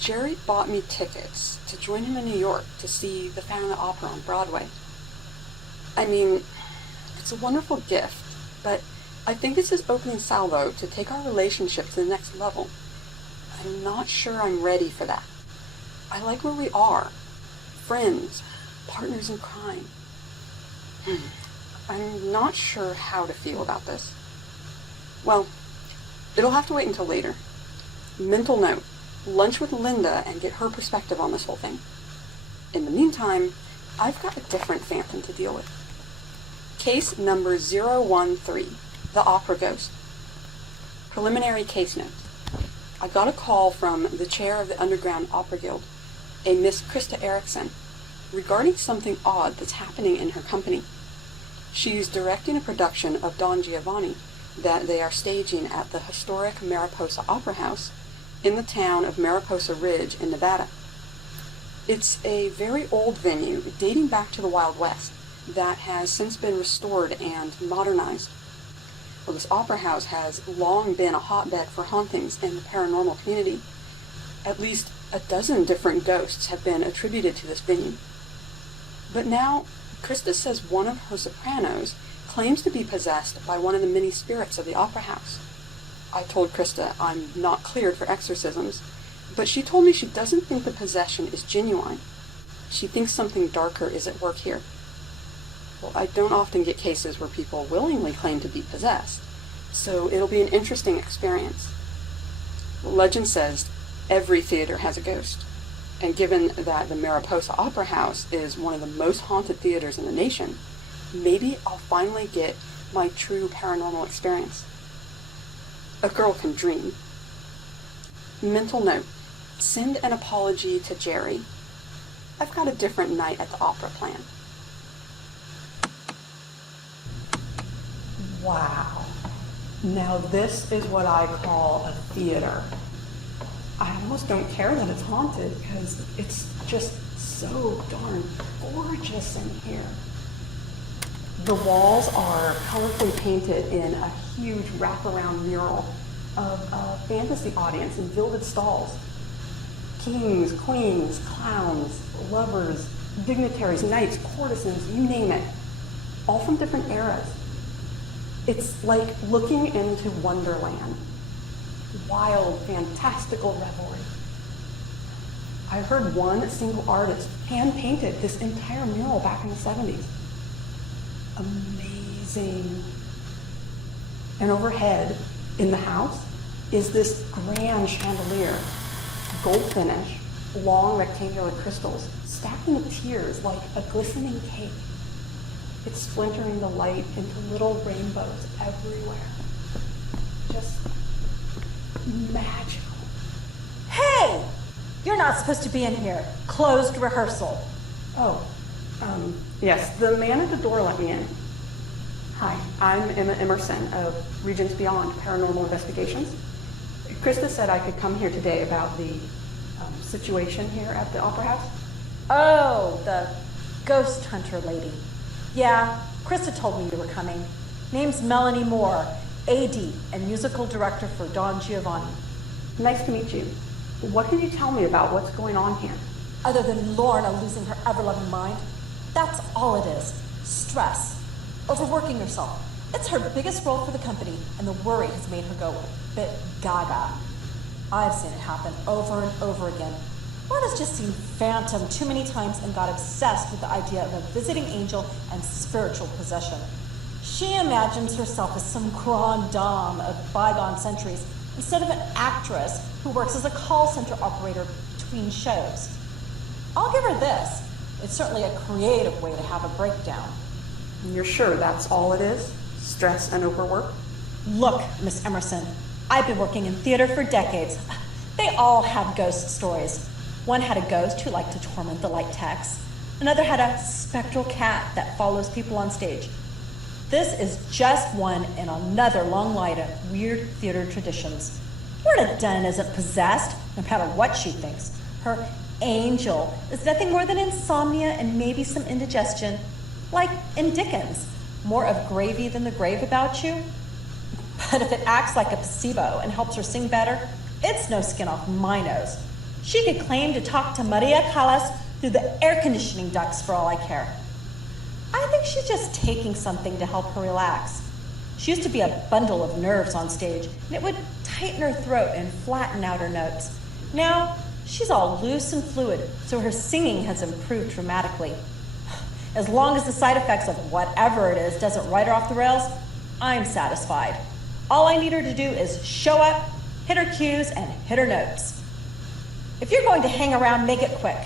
Jerry bought me tickets to join him in New York to see The Phantom of the Opera on Broadway. I mean, it's a wonderful gift, but I think it's his opening salvo to take our relationship to the next level. I'm not sure I'm ready for that. I like where we are. Friends, partners in crime. I'm not sure how to feel about this. Well, it'll have to wait until later. Mental note, lunch with Linda and get her perspective on this whole thing. In the meantime, I've got a different phantom to deal with. Case number 013, the Opera Ghost. Preliminary case note. I got a call from the chair of the Underground Opera Guild, a Miss Krista Erickson, regarding something odd that's happening in her company. She's directing a production of Don Giovanni that they are staging at the historic Mariposa Opera House in the town of Mariposa Ridge in Nevada. It's a very old venue dating back to the Wild West that has since been restored and modernized. Well, this opera house has long been a hotbed for hauntings in the paranormal community. At least a dozen different ghosts have been attributed to this venue. But now, Krista says one of her sopranos claims to be possessed by one of the many spirits of the opera house. I told Krista I'm not cleared for exorcisms, but she told me she doesn't think the possession is genuine. She thinks something darker is at work here. Well, I don't often get cases where people willingly claim to be possessed, so it'll be an interesting experience. Legend says every theater has a ghost, and given that the Mariposa Opera House is one of the most haunted theaters in the nation, maybe I'll finally get my true paranormal experience. A girl can dream. Mental note, send an apology to Jerry. I've got a different night at the opera planned. Wow. Now this is what I call a theater. I almost don't care that it's haunted because it's just so darn gorgeous in here. The walls are colorfully painted in a huge wraparound mural of a fantasy audience in gilded stalls. Kings, queens, clowns, lovers, dignitaries, knights, courtesans, you name it, all from different eras. It's like looking into Wonderland. Wild, fantastical revelry. I heard one single artist hand-painted this entire mural back in the 70s. Amazing. And overhead in the house is this grand chandelier, gold finish, long rectangular crystals, stacked into tiers like a glistening cake. It's splintering the light into little rainbows everywhere. Just magical. Hey! You're not supposed to be in here. Closed rehearsal. Oh, yes, the man at the door let me in. Hi, I'm Emma Emerson of Regions Beyond Paranormal Investigations. Krista said I could come here today about the situation here at the Opera House. Oh, the ghost hunter lady. Yeah, Krista told me you were coming. Name's Melanie Moore, AD and musical director for Don Giovanni. Nice to meet you. What can you tell me about what's going on here? Other than Lorna losing her ever-loving mind, that's all it is. Stress. Overworking herself. It's her biggest role for the company, and the worry has made her go a bit gaga. I've seen it happen over and over again. Lorna's just seen Phantom too many times and got obsessed with the idea of a visiting angel and spiritual possession. She imagines herself as some grande dame of bygone centuries instead of an actress who works as a call center operator between shows. I'll give her this. It's certainly a creative way to have a breakdown. You're sure that's all it is? Stress and overwork? Look, Miss Emerson, I've been working in theater for decades. They all have ghost stories. One had a ghost who liked to torment the light techs. Another had a spectral cat that follows people on stage. This is just one in another long line of weird theater traditions. Lorna Dunn isn't possessed, no matter what she thinks. Her angel is nothing more than insomnia and maybe some indigestion. Like in Dickens, more of gravy than the grave about you. But if it acts like a placebo and helps her sing better, it's no skin off my nose. She could claim to talk to Maria Callas through the air conditioning ducts for all I care. I think she's just taking something to help her relax. She used to be a bundle of nerves on stage, and it would tighten her throat and flatten out her notes. Now, she's all loose and fluid, so her singing has improved dramatically. As long as the side effects of whatever it is doesn't write her off the rails, I'm satisfied. All I need her to do is show up, hit her cues, and hit her notes. If you're going to hang around, make it quick.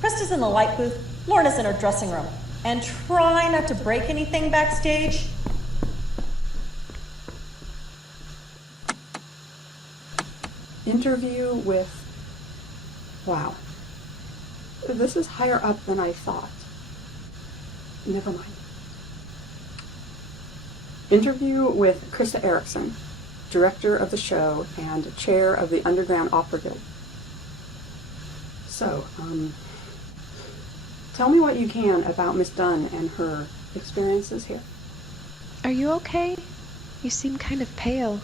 Krista's in the light booth, Lorna's in her dressing room, and try not to break anything backstage. Interview with... Wow. This is higher up than I thought. Never mind. Interview with Krista Erickson, director of the show and chair of the Underground Opera Guild. So, tell me what you can about Miss Dunn and her experiences here. Are you okay? You seem kind of pale.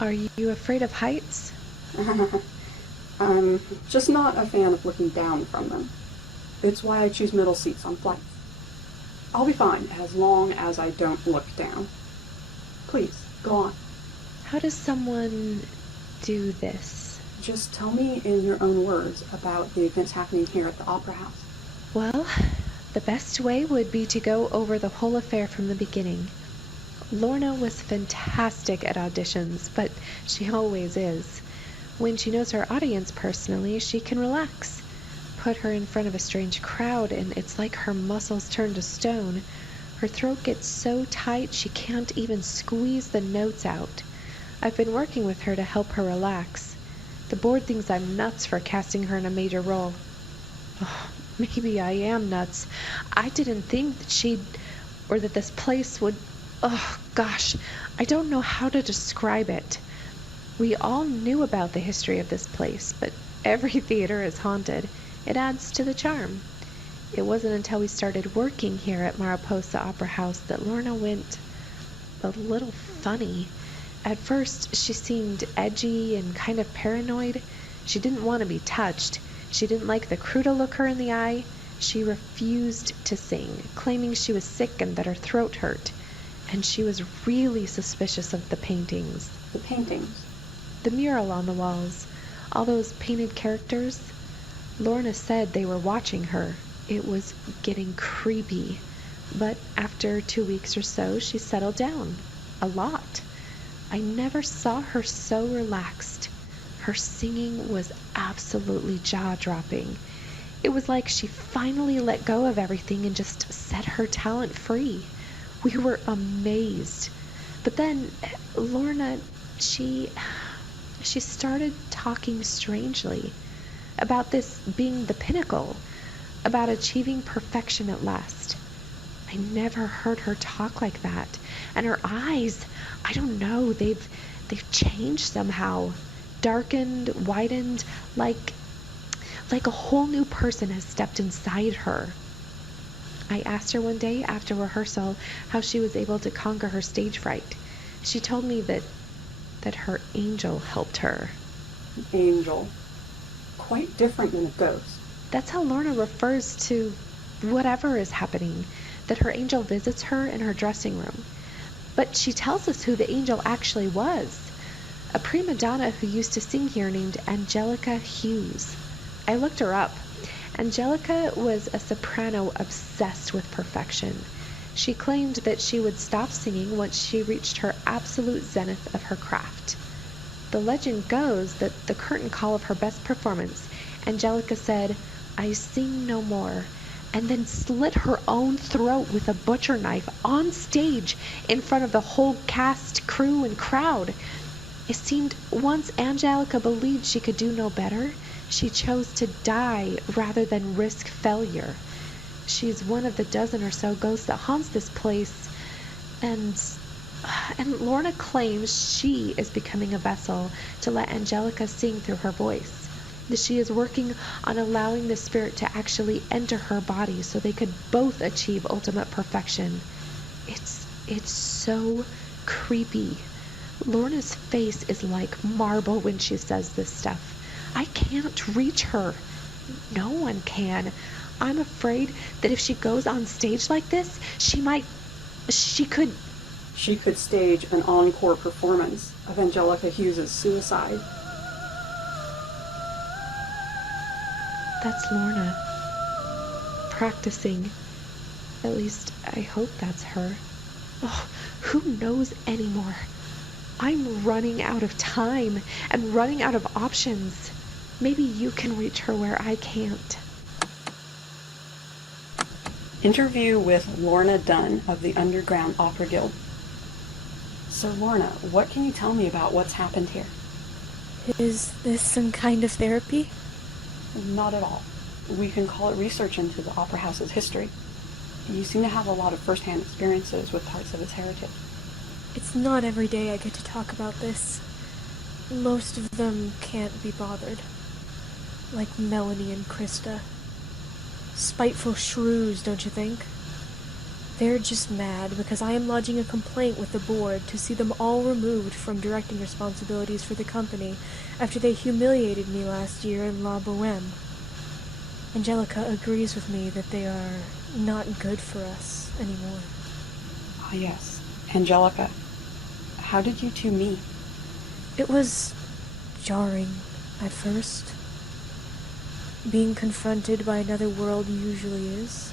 Are you afraid of heights? I'm just not a fan of looking down from them. It's why I choose middle seats on flights. I'll be fine as long as I don't look down. Please, go on. How does someone do this? Just tell me in your own words about the events happening here at the Opera House. Well, the best way would be to go over the whole affair from the beginning. Lorna was fantastic at auditions, but she always is. When she knows her audience personally, she can relax. Put her in front of a strange crowd, and it's like her muscles turn to stone. Her throat gets so tight she can't even squeeze the notes out. I've been working with her to help her relax. The board thinks I'm nuts for casting her in a major role. Oh, maybe I am nuts. I didn't think that this place would... Oh, gosh, I don't know how to describe it. We all knew about the history of this place, but every theater is haunted. It adds to the charm. It wasn't until we started working here at Mariposa Opera House that Lorna went a little funny. At first, she seemed edgy and kind of paranoid. She didn't want to be touched. She didn't like the crew to look her in the eye. She refused to sing, claiming she was sick and that her throat hurt. And she was really suspicious of the paintings. The paintings? The mural on the walls. All those painted characters. Lorna said they were watching her. It was getting creepy. But after 2 weeks or so, she settled down. A lot. I never saw her so relaxed. Her singing was absolutely jaw-dropping. It was like she finally let go of everything and just set her talent free. We were amazed. But then Lorna, she started talking strangely about this being the pinnacle, about achieving perfection at last. I never heard her talk like that. And her eyes, I don't know, they've changed somehow. Darkened, widened, like a whole new person has stepped inside her. I asked her one day after rehearsal how she was able to conquer her stage fright. She told me that her angel helped her. An angel? Quite different than a ghost. That's how Lorna refers to whatever is happening, that her angel visits her in her dressing room. But she tells us who the angel actually was. A prima donna who used to sing here named Angelica Hughes. I looked her up. Angelica was a soprano obsessed with perfection. She claimed that she would stop singing once she reached her absolute zenith of her craft. The legend goes that the curtain call of her best performance, Angelica said, "I sing no more," and then slit her own throat with a butcher knife on stage in front of the whole cast, crew, and crowd. It seemed once Angelica believed she could do no better, she chose to die rather than risk failure. She's one of the dozen or so ghosts that haunts this place, and Lorna claims she is becoming a vessel to let Angelica sing through her voice. That she is working on allowing the spirit to actually enter her body so they could both achieve ultimate perfection. It's so creepy. Lorna's face is like marble when she says this stuff. I can't reach her. No one can. I'm afraid that if she goes on stage like this, she could stage an encore performance of Angelica Hughes's suicide. That's Lorna. Practicing. At least, I hope that's her. Oh, who knows anymore? I'm running out of time and running out of options. Maybe you can reach her where I can't. Interview with Lorna Dunn of the Underground Opera Guild. So Lorna, what can you tell me about what's happened here? Is this some kind of therapy? Not at all. We can call it research into the Opera House's history. You seem to have a lot of first-hand experiences with parts of its heritage. It's not every day I get to talk about this. Most of them can't be bothered. Like Melanie and Krista. Spiteful shrews, don't you think? They're just mad because I am lodging a complaint with the board to see them all removed from directing responsibilities for the company after they humiliated me last year in La Boheme. Angelica agrees with me that they are not good for us anymore. Ah, yes. Angelica. How did you two meet? It was jarring at first. Being confronted by another world usually is.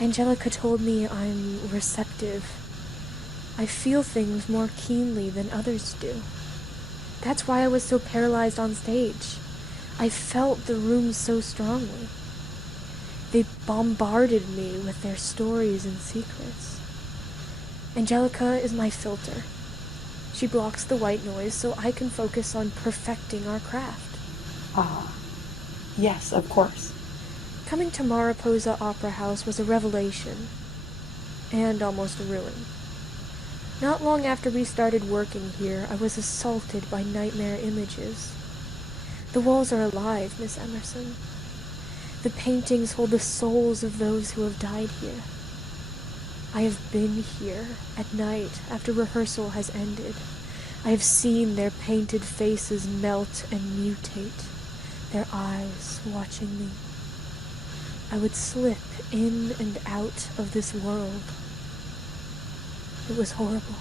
Angelica told me I'm receptive. I feel things more keenly than others do. That's why I was so paralyzed on stage. I felt the room so strongly. They bombarded me with their stories and secrets. Angelica is my filter. She blocks the white noise so I can focus on perfecting our craft. Ah, yes, of course. Coming to Mariposa Opera House was a revelation, and almost a ruin. Not long after we started working here, I was assaulted by nightmare images. The walls are alive, Miss Emerson. The paintings hold the souls of those who have died here. I have been here at night after rehearsal has ended. I have seen their painted faces melt and mutate, their eyes watching me. I would slip in and out of this world. It was horrible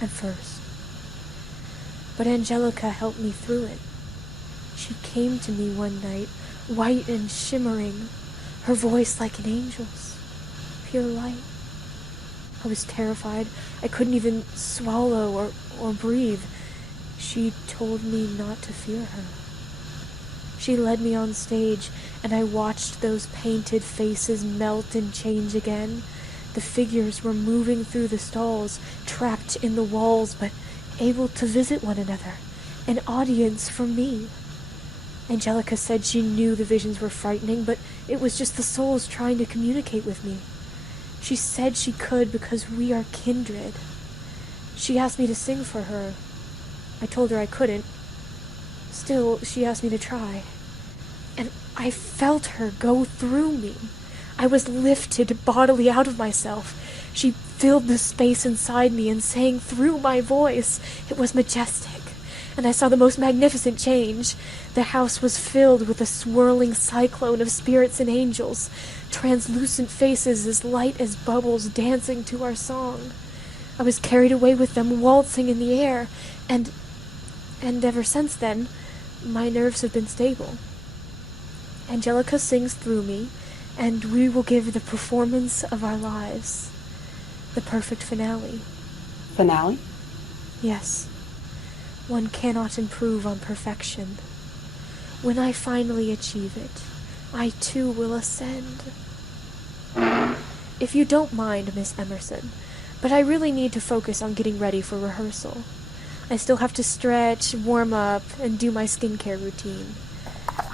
at first, but Angelica helped me through it. She came to me one night, white and shimmering, her voice like an angel's, pure light. I was terrified. I couldn't even swallow or breathe. She told me not to fear her. She led me on stage, and I watched those painted faces melt and change again. The figures were moving through the stalls, trapped in the walls, but able to visit one another. An audience for me. Angelica said she knew the visions were frightening, but it was just the souls trying to communicate with me. She said she could because we are kindred. She asked me to sing for her. I told her I couldn't. Still, she asked me to try. And I felt her go through me. I was lifted bodily out of myself. She filled the space inside me and sang through my voice. It was majestic, and I saw the most magnificent change. The house was filled with a swirling cyclone of spirits and angels, translucent faces as light as bubbles dancing to our song. I was carried away with them, waltzing in the air, and ever since then, my nerves have been stable. Angelica sings through me, and we will give the performance of our lives. The perfect finale. Finale? Yes. One cannot improve on perfection. When I finally achieve it, I too will ascend. If you don't mind, Miss Emerson, but I really need to focus on getting ready for rehearsal. I still have to stretch, warm up, and do my skincare routine.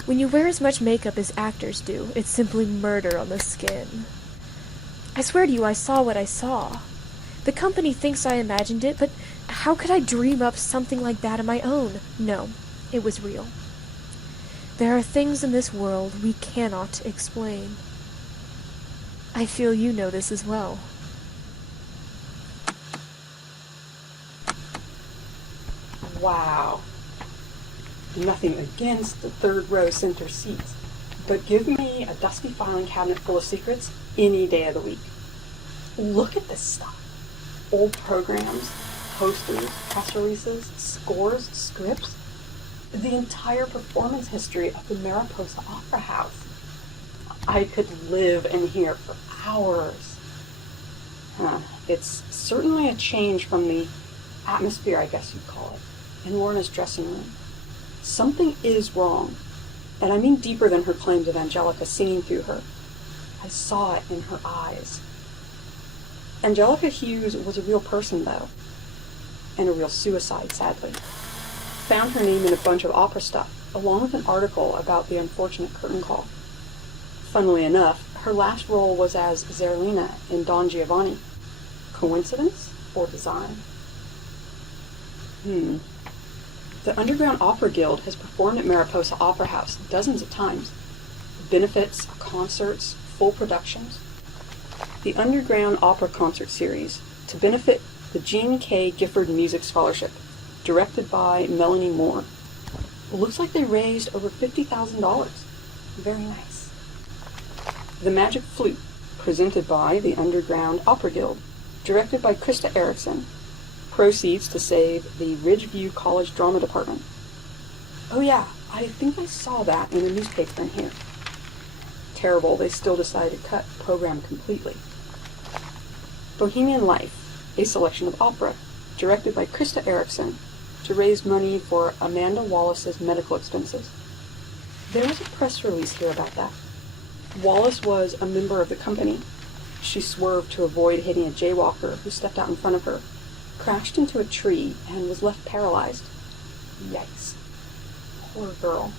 When you wear as much makeup as actors do, it's simply murder on the skin. I swear to you, I saw what I saw. The company thinks I imagined it, but how could I dream up something like that on my own? No, it was real. There are things in this world we cannot explain. I feel you know this as well. Wow. Nothing against the third row center seats, but give me a dusty filing cabinet full of secrets any day of the week. Look at this stuff. Old programs, posters, press releases, scores, scripts. The entire performance history of the Mariposa Opera House. I could live in here for hours. It's certainly a change from the atmosphere, I guess you'd call it, in Lorna's dressing room. Something is wrong, and I mean deeper than her claims of Angelica singing through her. I saw it in her eyes. Angelica Hughes was a real person, though, and a real suicide, sadly. Found her name in a bunch of opera stuff, along with an article about the unfortunate curtain call. Funnily enough, her last role was as Zerlina in Don Giovanni. Coincidence or design? The Underground Opera Guild has performed at Mariposa Opera House dozens of times. Benefits, concerts, full productions. The Underground Opera Concert Series, to benefit the Jean K. Gifford Music Scholarship, directed by Melanie Moore. It looks like they raised over $50,000. Very nice. The Magic Flute, presented by the Underground Opera Guild, directed by Krista Erickson. Proceeds to save the Ridgeview College Drama Department. Oh yeah, I think I saw that in the newspaper in here. Terrible, they still decided to cut the program completely. Bohemian Life, a selection of opera, directed by Krista Erickson, to raise money for Amanda Wallace's medical expenses. There was a press release here about that. Wallace was a member of the company. She swerved to avoid hitting a jaywalker who stepped out in front of her, crashed into a tree, and was left paralyzed. Yikes. Poor girl.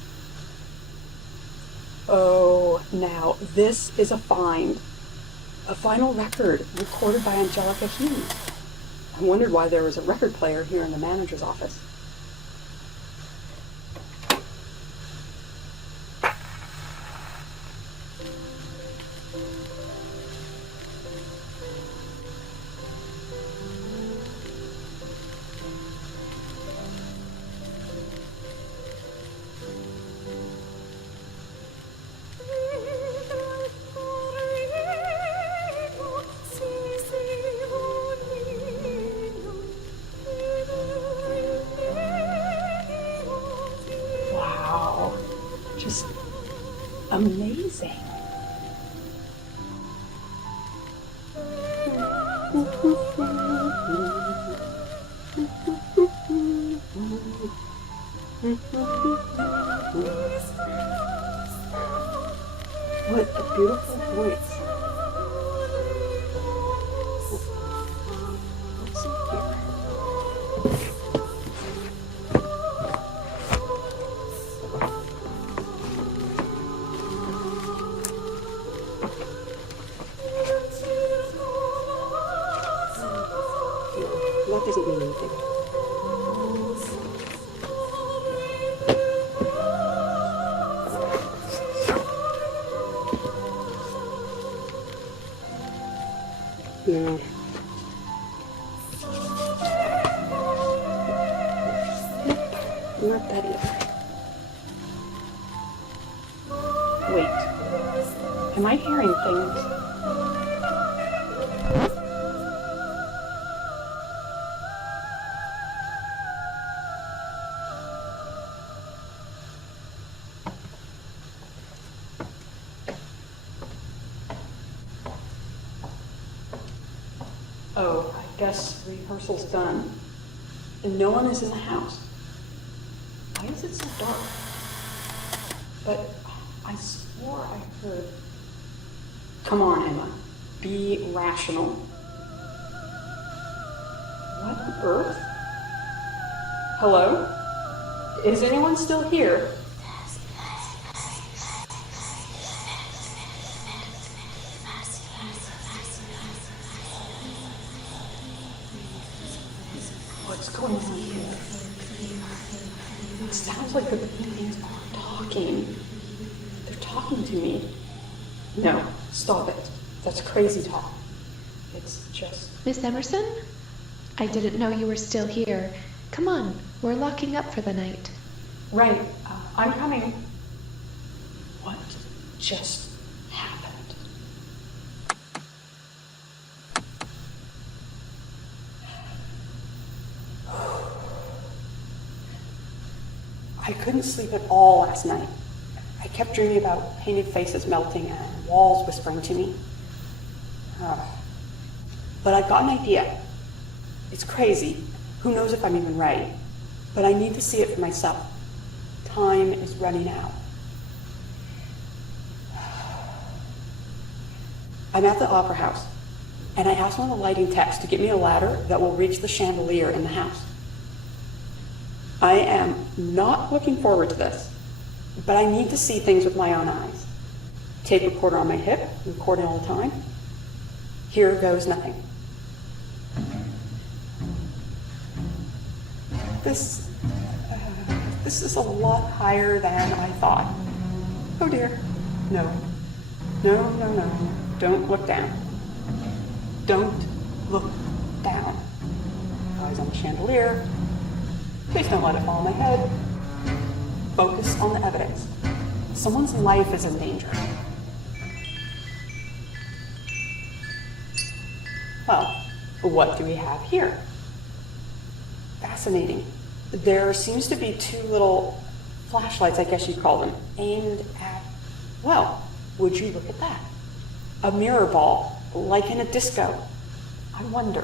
Oh, now, this is a find. A vinyl record recorded by Angelica Hughes. I wondered why there was a record player here in the manager's office. Just amazing. What a beautiful voice. Let's see here. That doesn't mean anything. No. Not that either. Wait. Am I hearing things? Oh, I guess rehearsal's done. And no one is in the house. Why is it so dark? But I swore I heard... Come on, Emma. Be rational. What on earth? Hello? Is anyone still here? What's going on here? It sounds like the paintings are talking. They're talking to me. No, stop it. That's crazy talk. It's just... Miss Emerson? I didn't know you were still here. Come on, we're locking up for the night. Right, I'm coming. What just happened? I couldn't sleep at all last night. I kept dreaming about painted faces melting and walls whispering to me. But I've got an idea. It's crazy. Who knows if I'm even right? But I need to see it for myself. Time is running out. I'm at the Opera House, and I asked one of the lighting techs to get me a ladder that will reach the chandelier in the house. I am not looking forward to this, but I need to see things with my own eyes. Tape recorder on my hip, recording all the time. Here goes nothing. This is a lot higher than I thought. Oh dear. No. No, no, no. Don't look down. Don't look down. Eyes on the chandelier. Please don't let it fall on my head. Focus on the evidence. Someone's life is in danger. Well, what do we have here? Fascinating. There seems to be two little flashlights, I guess you'd call them, aimed at, well, would you look at that? A mirror ball, like in a disco. I wonder.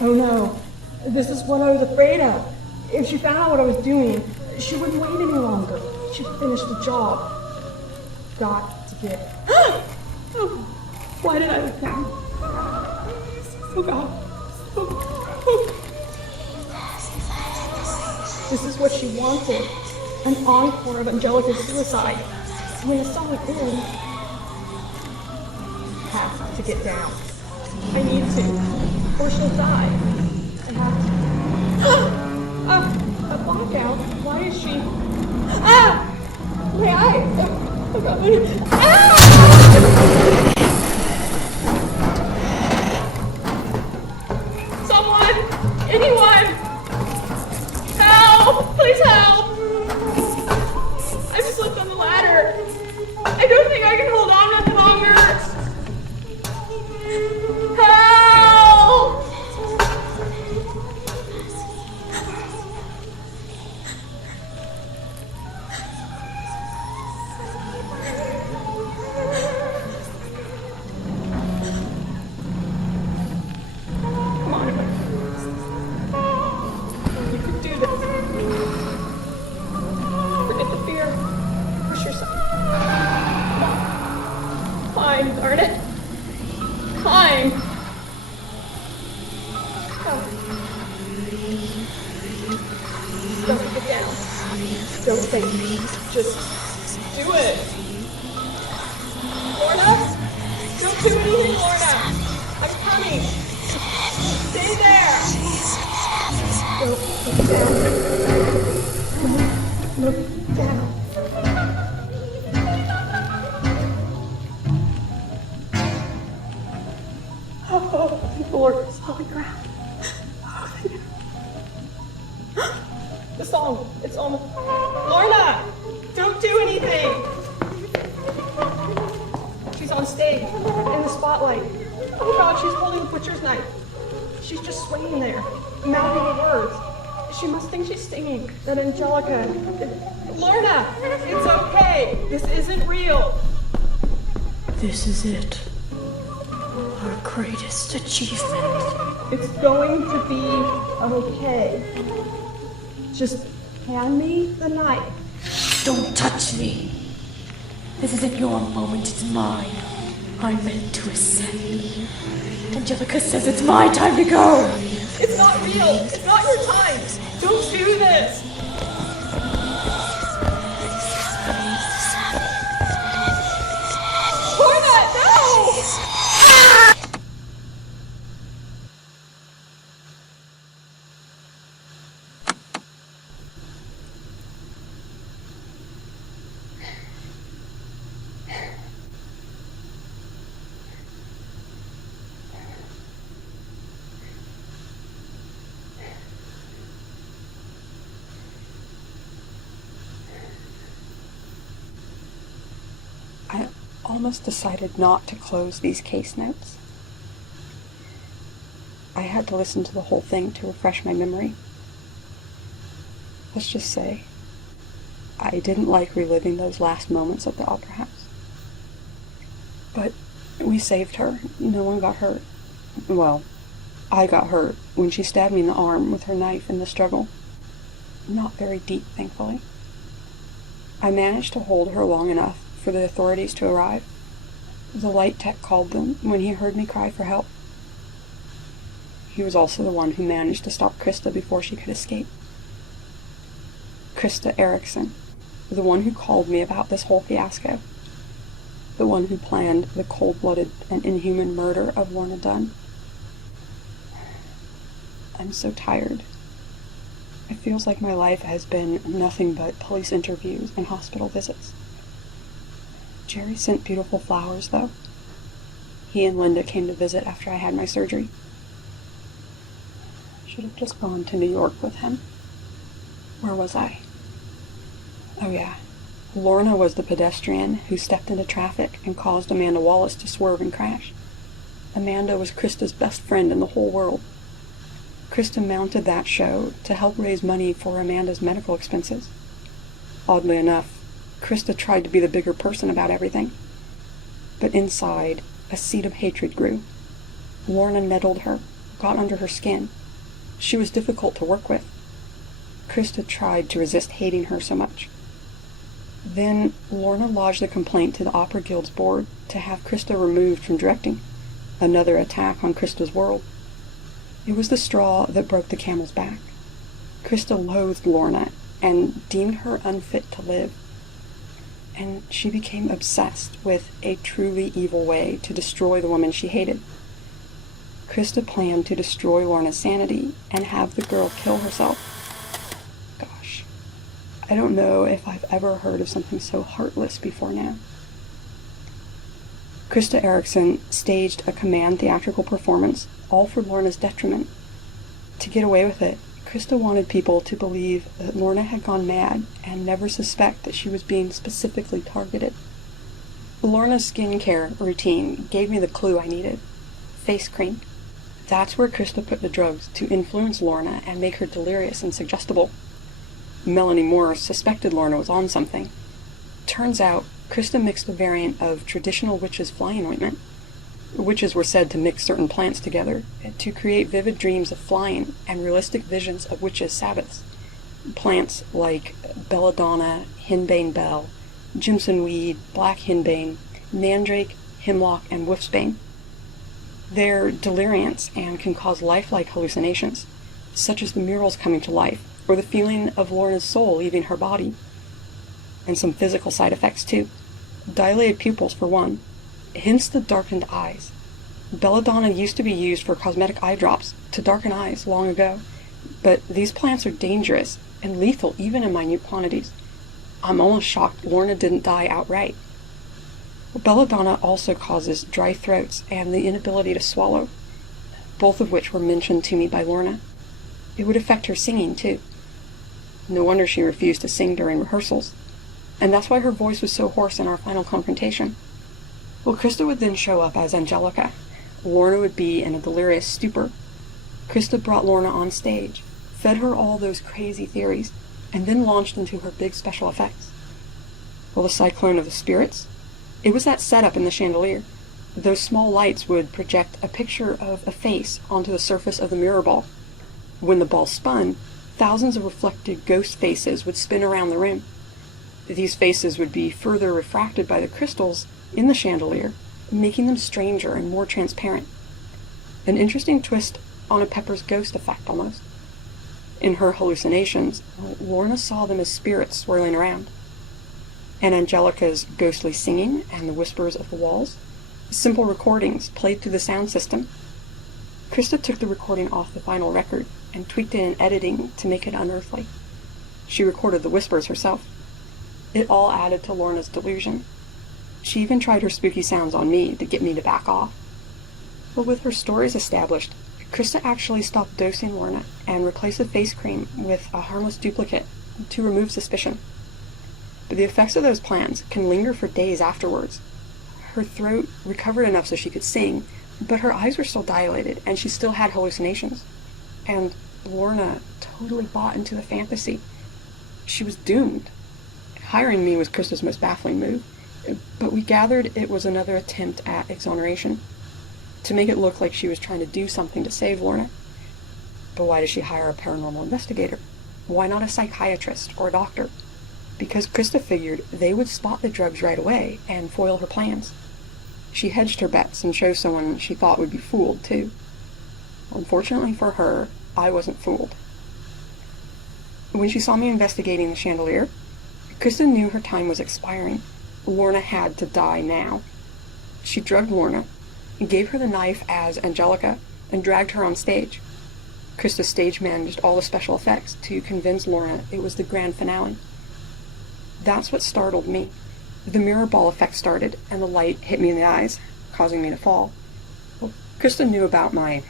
Oh no, this is what I was afraid of. If she found out what I was doing, she wouldn't wait any longer. She'd finish the job. Got to get... Oh, why did I look down? Oh God. This is what she wanted. An encore of Angelica's suicide. When I saw it in, have to get down. I need to, or she'll die. I have to. A blackout? Why is she... Ah! My eyes! Oh God. Ah! Someone! Anyone! Help! Please help! I slipped on the ladder. I don't think I can hold on much longer. Help! Come on. You can do this. Forget the fear. Push yourself. Come on. Climb, darn it. Climb. Don't get down. Don't think. Just do it. Lorna? Don't do anything, Lorna. I'm coming. Stay there. Don't look down. Don't look down. Oh, Lord, holy crap. Oh, thank you. The song, it's almost... Lorna! Don't do anything! She's on stage, in the spotlight. Oh God, she's holding a butcher's knife. She's just swaying there, mouthing the words. She must think she's singing, that Angelica... Lorna! It's okay! This isn't real! This is it. Our greatest achievement. It's going to be okay. Just hand me the knife. Don't touch me. This isn't your moment, it's mine. I'm meant to ascend. Angelica says it's my time to go. It's not real. It's not your time. Don't do this. Lorna, no! almost decided not to close these case notes. I had to listen to the whole thing to refresh my memory. Let's just say, I didn't like reliving those last moments at the Opera House. But we saved her. No one got hurt. Well, I got hurt when she stabbed me in the arm with her knife in the struggle. Not very deep, thankfully. I managed to hold her long enough for the authorities to arrive. The light tech called them when he heard me cry for help. He was also the one who managed to stop Krista before she could escape. Krista Erickson, the one who called me about this whole fiasco. The one who planned the cold-blooded and inhuman murder of Lorna Dunn. I'm so tired. It feels like my life has been nothing but police interviews and hospital visits. Jerry sent beautiful flowers, though. He and Linda came to visit after I had my surgery. Should have just gone to New York with him. Where was I? Oh yeah. Lorna was the pedestrian who stepped into traffic and caused Amanda Wallace to swerve and crash. Amanda was Krista's best friend in the whole world. Krista mounted that show to help raise money for Amanda's medical expenses. Oddly enough, Krista tried to be the bigger person about everything. But inside, a seed of hatred grew. Lorna nettled her, got under her skin. She was difficult to work with. Krista tried to resist hating her so much. Then Lorna lodged a complaint to the Opera Guild's board to have Krista removed from directing. Another attack on Krista's world. It was the straw that broke the camel's back. Krista loathed Lorna and deemed her unfit to live. And she became obsessed with a truly evil way to destroy the woman she hated. Krista planned to destroy Lorna's sanity and have the girl kill herself. Gosh, I don't know if I've ever heard of something so heartless before now. Krista Erickson staged a command theatrical performance, all for Lorna's detriment. To get away with it, Krista wanted people to believe that Lorna had gone mad and never suspect that she was being specifically targeted. Lorna's skincare routine gave me the clue I needed. Face cream. That's where Krista put the drugs to influence Lorna and make her delirious and suggestible. Melanie Moore suspected Lorna was on something. Turns out, Krista mixed a variant of traditional witches' flying ointment. Witches were said to mix certain plants together to create vivid dreams of flying and realistic visions of witches' sabbaths. Plants like belladonna, henbane bell, jimson weed, black henbane, mandrake, hemlock, and wolfsbane. They're deliriants and can cause lifelike hallucinations, such as the murals coming to life, or the feeling of Lorna's soul leaving her body. And some physical side effects, too. Dilated pupils, for one. Hence the darkened eyes. Belladonna used to be used for cosmetic eye drops to darken eyes long ago, but these plants are dangerous and lethal even in minute quantities. I'm almost shocked Lorna didn't die outright. Belladonna also causes dry throats and the inability to swallow, both of which were mentioned to me by Lorna. It would affect her singing, too. No wonder she refused to sing during rehearsals, and that's why her voice was so hoarse in our final confrontation. Well, Krista would then show up as Angelica. Lorna would be in a delirious stupor. Krista brought Lorna on stage, fed her all those crazy theories, and then launched into her big special effects. Well, the Cyclone of the Spirits? It was that setup in the chandelier. Those small lights would project a picture of a face onto the surface of the mirror ball. When the ball spun, thousands of reflected ghost faces would spin around the room. These faces would be further refracted by the crystals in the chandelier, making them stranger and more transparent. An interesting twist on a Pepper's ghost effect, almost. In her hallucinations, Lorna saw them as spirits swirling around. And Angelica's ghostly singing and the whispers of the walls, simple recordings played through the sound system. Krista took the recording off the final record and tweaked it in editing to make it unearthly. She recorded the whispers herself. It all added to Lorna's delusion. She even tried her spooky sounds on me to get me to back off. But with her stories established, Krista actually stopped dosing Lorna and replaced the face cream with a harmless duplicate to remove suspicion. But the effects of those plans can linger for days afterwards. Her throat recovered enough so she could sing, but her eyes were still dilated, and she still had hallucinations. And Lorna totally bought into the fantasy. She was doomed. Hiring me was Krista's most baffling move, but we gathered it was another attempt at exoneration, to make it look like she was trying to do something to save Lorna. But why did she hire a paranormal investigator? Why not a psychiatrist or a doctor? Because Krista figured they would spot the drugs right away and foil her plans. She hedged her bets and chose someone she thought would be fooled, too. Unfortunately for her, I wasn't fooled. When she saw me investigating the chandelier, Krista knew her time was expiring. Lorna had to die now. She drugged Lorna, gave her the knife as Angelica, and dragged her on stage. Krista stage managed all the special effects to convince Lorna it was the grand finale. That's what startled me. The mirror ball effect started, and the light hit me in the eyes, causing me to fall. Well, Krista knew about my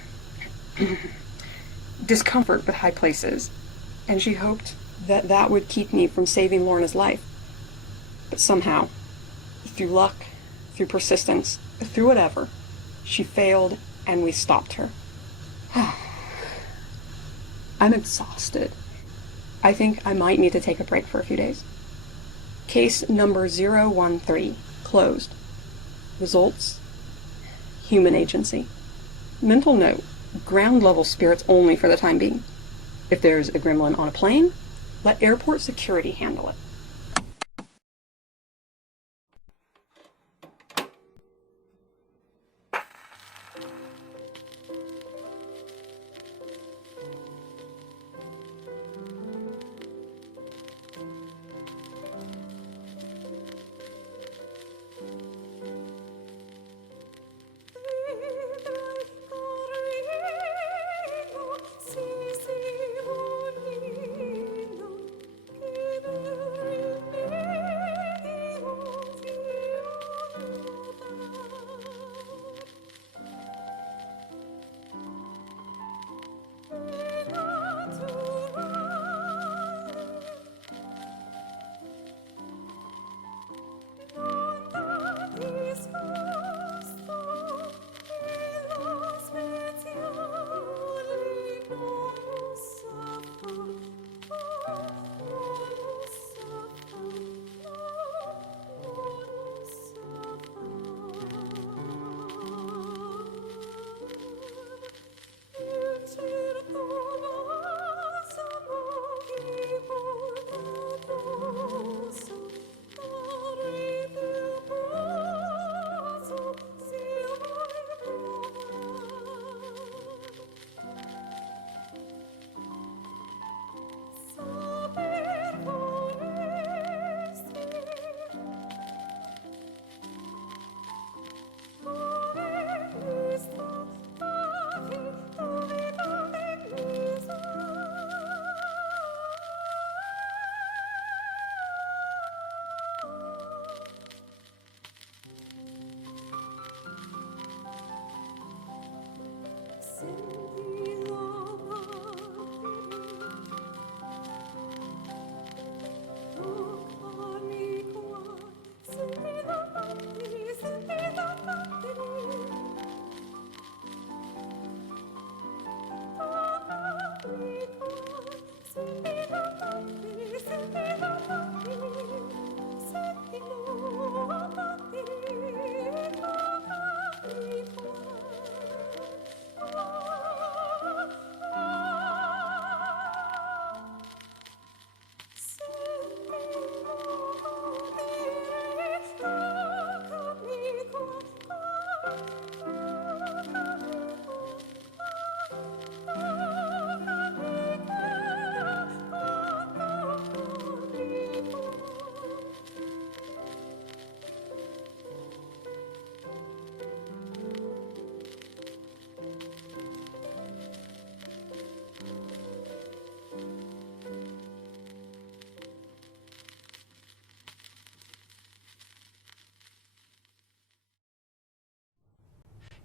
discomfort with high places, and she hoped that that would keep me from saving Lorna's life. But somehow, through luck, through persistence, through whatever, she failed, and we stopped her. I'm exhausted. I think I might need to take a break for a few days. Case number 013, closed. Results: human agency. Mental note: ground level spirits only for the time being. If there's a gremlin on a plane, let airport security handle it.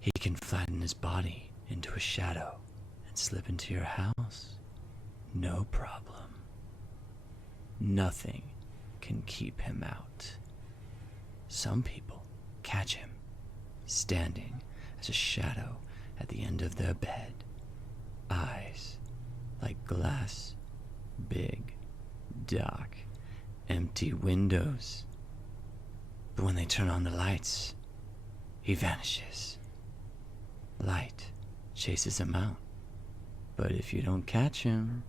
He can flatten his body into a shadow and slip into your house. No problem. Nothing can keep him out. Some people catch him standing as a shadow at the end of their bed. Eyes like glass, big, dark, empty windows. But when they turn on the lights, he vanishes. Light chases him out. But if you don't catch him...